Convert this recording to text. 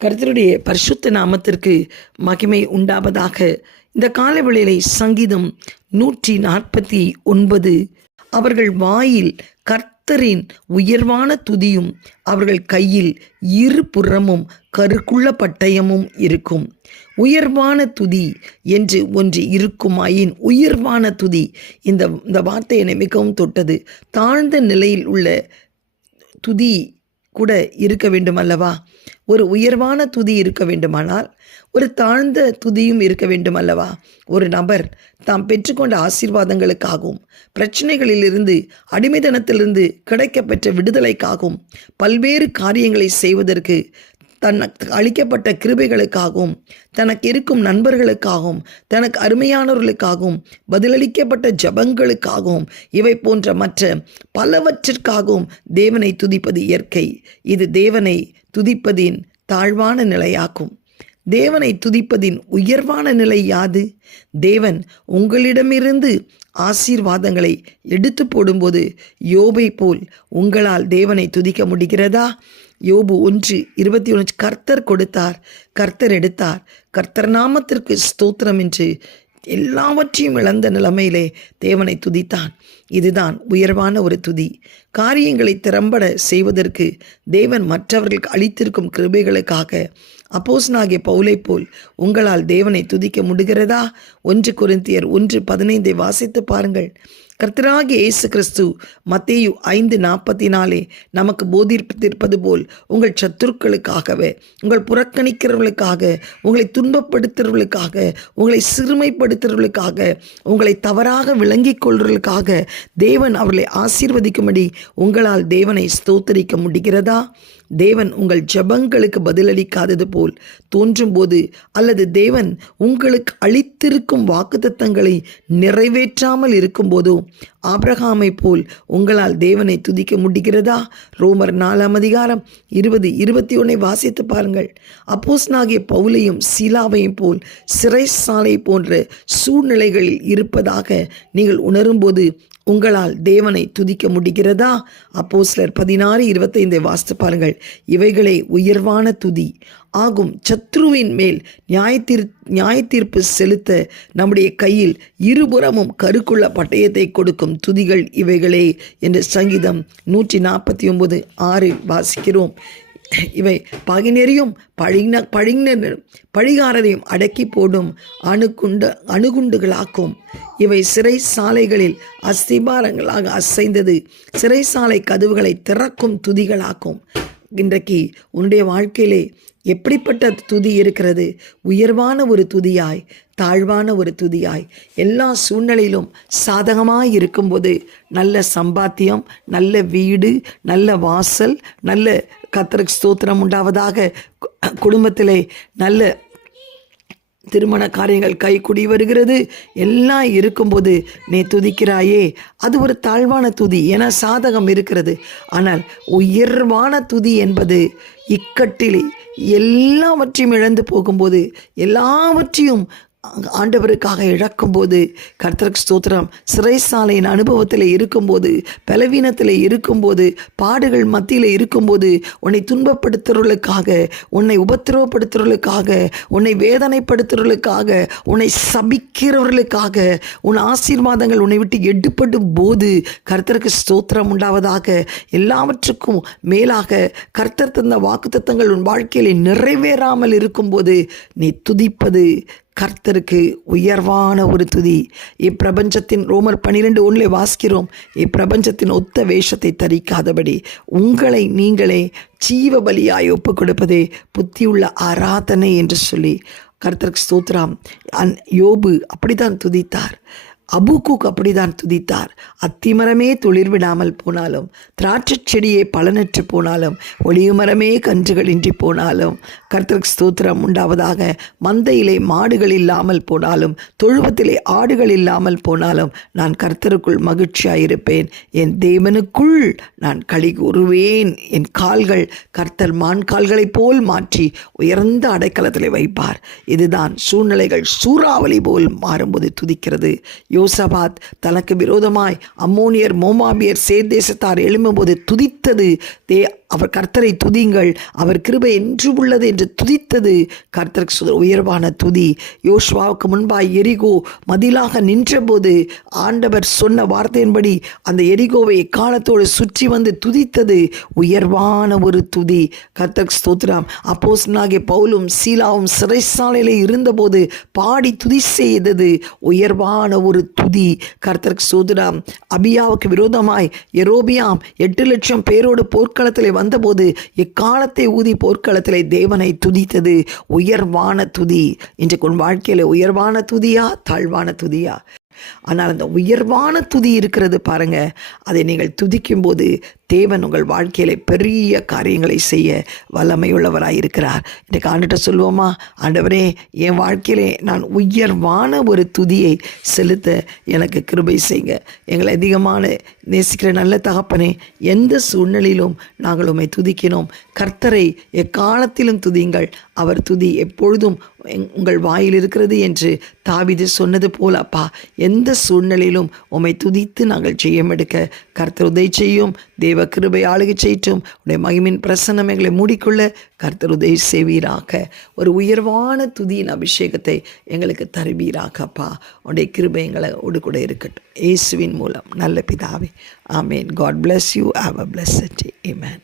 கர்த்தருடைய பரிசுத்த நாமத்திற்கு மகிமை உண்டாவதாக. இந்த காலவெளியிலே சங்கீதம் நூற்றி நாற்பத்தி ஒன்பது. அவர்கள் வாயில் கர்த்தரின் உயர்வான துதியும் அவர்கள் கையில் இருபுறமும் கருக்குள்ள பட்டயமும் இருக்கும். உயர்வான துதி என்று ஒன்று இருக்குமாயின் உயர்வான துதி. இந்த இந்த வார்த்தை என்னை மிகவும் தொட்டது. தாழ்ந்த நிலையில் உள்ள துதி கூட இருக்க வேண்டும் அல்லவா ஒரு உயர்வான துதி இருக்க வேண்டுமானால் ஒரு தாழ்ந்த துதியும் இருக்க வேண்டும் அல்லவா ஒரு நபர் தாம் பெற்றுக்கொண்ட ஆசீர்வாதங்களுக்காகவும் பிரச்சனைகளிலிருந்து அடிமைதனத்திலிருந்து கிடைக்கப்பெற்ற விடுதலைக்காகவும் பல்வேறு காரியங்களை செய்வதற்கு தனக்கு அளிக்கப்பட்ட கிருபைகளுக்காகவும் தனக்கு இருக்கும் நண்பர்களுக்காகவும் தனக்கு அருமையானவர்களுக்காகவும் பதிலளிக்கப்பட்ட ஜபங்களுக்காகவும் இவை போன்ற மற்ற பலவற்றிற்காகவும் தேவனை துதிப்பது இயற்கை. இது தேவனை துதிப்பதின் தாழ்வான நிலையாகும். தேவனை துதிப்பதின் உயர்வான நிலை யாது? தேவன் உங்களிடமிருந்து ஆசீர்வாதங்களை எடுத்து போடும்போது யோபை போல் உங்களால் தேவனை துதிக்க முடிகிறதா? யோபு ஒன்று இருபத்தி ஒன்று கர்த்தர் கொடுத்தார் கர்த்தர் எடுத்தார். கர்த்தர் நாமத்திற்கு ஸ்தோத்திரம் என்று எல்லாவற்றையும் இழந்த நிலைமையிலே தேவனை துதித்தான். இதுதான் உயர்வான ஒரு துதி. காரியங்களை திறம்பட செய்வதற்கு தேவன் மற்றவர்களுக்கு அளித்திருக்கும் கிருபைகளுக்காக அப்போஸ்னாகிய பவுலை போல் உங்களால் தேவனை துதிக்க முடிகிறதா? ஒன்று குருந்தியர் ஒன்று பதினைந்தை வாசித்து பாருங்கள். கர்த்தராகிய இயேசு கிறிஸ்து மத்தேயு ஐந்து நாற்பத்தி நாலே நமக்கு போதித்திருப்பது போல் உங்கள் சத்துருக்களுக்காகவே உங்கள் புறக்கணிக்கிறவர்களுக்காக உங்களை துன்பப்படுத்துறவர்களுக்காக உங்களை சிறுமைப்படுத்துறவர்களுக்காக உங்களை தவறாக விளங்கிக் கொள்வர்களுக்காக தேவன் அவர்களை ஆசீர்வதிக்கும்படி உங்களால் தேவனை ஸ்தோத்தரிக்க முடிகிறதா? தேவன் உங்கள் ஜபங்களுக்கு பதிலளிக்காதது போல் தோன்றும்போது அல்லது தேவன் உங்களுக்கு அளித்திருக்கும் வாக்குத்தத்தங்களை நிறைவேற்றாமல் இருக்கும்போதோ ஆபிரகாமை போல் உங்களால் தேவனை துதிக்க முடிகிறதா? ரோமர் நாலாம் அதிகாரம் இருபது இருபத்தி ஒன்றை வாசித்து பாருங்கள். அப்போஸ்னாகிய பவுலையும் சீலாவையும் போல் சிறைசாலை போன்ற சூழ்நிலைகளில் இருப்பதாக நீங்கள் உணரும்போது உங்களால் தேவனை துதிக்க முடிகிறதா? அப்போ சிலர் பதினாறு இருபத்தைந்தை வாசித்து பாருங்கள். இவைகளே உயர்வான துதி ஆகும். சத்ருவின் மேல் நியாயத்தீர் நியாயத்தீர்ப்பு செலுத்த நம்முடைய கையில் இருபுறமும் கருக்குள்ள பட்டயத்தை கொடுக்கும் துதிகள் இவைகளே என்று சங்கீதம் நூற்றி நாற்பத்தி ஒன்பது ஆறில் வாசிக்கிறோம். இவை பகினரையும் பழின பழின பழிகாரரையும் அடக்கி போடும் அணுகுண்ட அணுகுண்டுகளாக்கும். இவை சிறை சாலைகளில் அஸ்திபாரங்களாக அசைந்தது. சிறைசாலை கதவுகளை திறக்கும் துதிகளாக்கும். இன்றைக்கு உன்னுடைய வாழ்க்கையிலே எப்படிப்பட்ட துதி இருக்கிறது? உயர்வான ஒரு துதியாய் தாழ்வான ஒரு துதியாய் எல்லா சூழ்நிலையிலும் சாதகமாக இருக்கும்போது நல்ல சம்பாத்தியம் நல்ல வீடு நல்ல வாசல் நல்ல கத்தருக்கு ஸ்தோத்திரம் உண்டாவதாக குடும்பத்திலே நல்ல திருமண காரியங்கள் கைக்குடி வருகிறது. எல்லாம் இருக்கும்போது நீ துதிக்கிறாயே. அது ஒரு தாழ்வான துதி என சாதகம் இருக்கிறது. ஆனால் உயர்வான துதி என்பது இக்கட்டிலே எல்லாவற்றையும் இழந்து போகும்போது எல்லாவற்றையும் ஆண்டவருக்காக இழக்கும்போது கர்த்தருக்கு ஸ்தோத்திரம். சிறைசாலையின் அனுபவத்தில் இருக்கும்போது பலவீனத்தில் இருக்கும்போது பாடுகள் மத்தியில் இருக்கும்போது உன்னை துன்பப்படுத்துறவர்களுக்காக உன்னை உபத்திரவப்படுத்துறவர்களுக்காக உன்னை வேதனைப்படுத்துறவர்களுக்காக உன்னை சபிக்கிறவர்களுக்காக உன் ஆசீர்வாதங்கள் உன்னை விட்டு எடுப்படும் போது கர்த்தருக்கு ஸ்தோத்திரம் உண்டாவதாக எல்லாவற்றுக்கும் மேலாக கர்த்தர் தந்த வாக்குத்தத்தங்கள் உன் வாழ்க்கையில் நிறைவேறாமல் இருக்கும்போது நீ துதிப்பது கர்த்தருக்கு உயர்வான ஒரு துதி. இப்பிரபஞ்சத்தின் ரோமர் பன்னிரெண்டு ஒன்றில் வாசிக்கிறோம் இப்பிரபஞ்சத்தின் ஒத்த வேஷத்தை தரிக்காதபடி உங்களை நீங்களே ஜீவ பலியாய் ஒப்பு கொடுப்பதே புத்தியுள்ள ஆராதனை என்று சொல்லி கர்த்தருக்கு ஸ்தோத்ராம் அன் யோபு அப்படித்தான் துதித்தார். அபுக்கூக் அப்படிதான் துதித்தார். அத்திமரமே துளிர் விடாமல் போனாலும் திராட்சை செடியே பலனற்று போனாலும் ஒளியுமரமே கன்றுகளின்றி போனாலும் கர்த்தருக்கு ஸ்தோத்திரம் உண்டாவதாக மந்தையிலே மாடுகள் இல்லாமல் போனாலும் தொழுவத்திலே ஆடுகள் இல்லாமல் போனாலும் நான் கர்த்தருக்குள் மகிழ்ச்சியாயிருப்பேன். என் தேவனுக்குள் நான் களி கூறுவேன். என் கால்கள் கர்த்தர் மான் கால்களைப் போல் மாற்றி உயர்ந்த அடைக்கலத்தில் வைப்பார். இதுதான் சூழ்நிலைகள் சூறாவளி போல் மாறும்போது துதிக்கிறது. யோசபாத் தனக்கு விரோதமாய் அம்மோனியர் மோமாபியர் சேர் தேசத்தார் எழும்பும்போது துதித்தது. தே அவர் கர்த்தரை துதிங்கள் அவர் கிருபை என்று உள்ளது என்று துதித்தது. கர்த்தருக்கு சுத- உயர்வான துதி. யோஷ்வாவுக்கு முன்பாய் எரிகோ மதிலாக நின்றபோது ஆண்டவர் சொன்ன வார்த்தையின்படி அந்த எரிகோவை எக்காலத்தோடு சுற்றி வந்து துதித்தது. உயர்வான ஒரு துதி. கர்த்தக் ஸ்தோத்ராம் அப்போஸ் நாகே பவுலும் சீலாவும் சிறைசாலையிலே இருந்தபோது பாடி துதி செய்தது. உயர்வான ஒரு துதி. கர்த்தருக்கு சோதராம் அபியாவுக்கு விரோதமாய் எரோபியாம் எட்டு லட்சம் பேரோடு போர்க்களத்தில் வந்தபோது எக்காலத்தை ஊதி போர்க்களத்திலே தேவனை துதித்தது? உயர்வான துதி. இன்றைக்கு உன் வாழ்க்கையில உயர்வான துதியா? தாழ்வான துதியா? ஆனால் அந்த உயர்வான துதி இருக்கிறது பாருங்க. அதை நீங்கள் துதிக்கும் போது தேவன் உங்கள் வாழ்க்கையில் பெரிய காரியங்களை செய்ய வல்லமையுள்ளவராய் இருக்கிறார் இன்றைக்கு ஆண்டுகிட்ட சொல்லுவோமா? ஆண்டவரே என் வாழ்க்கையிலே நான் உயர்வான ஒரு துதியை செலுத்த எனக்கு கிருபை செய்யுங்க. எங்களை அதிகமான நேசிக்கிற நல்ல தகப்பனே எந்த சூழ்நிலையிலும் நாங்கள் உம்மை துதிக்கினோம் கர்த்தரை எக்காலத்திலும் துதிங்கள் அவர் துதி எப்பொழுதும் உங்கள் வாயில் இருக்கிறது என்று தாவிது சொன்னது போல அப்பா எந்த சூழ்நிலையிலும் உம்மை துதித்து நாங்கள் ஜெயம் எடுக்க கர்த்தர் உதவி செய்யும். தேவ கிருபை ஆளுகை செய்யட்டும். உடைய மகிமின் பிரசன்னம் எங்களை மூடிக்கொள்ள கர்த்தர் உதவி செய்வீராக. ஒரு உயர்வான துதியின் அபிஷேகத்தை எங்களுக்கு தருவீராகப்பா. உடைய கிருபை எங்களை ஓடு கூட இருக்கட்டும். இயேசுவின் மூலம் நல்ல பிதாவே. ஆமேன். God bless you have a blessed day amen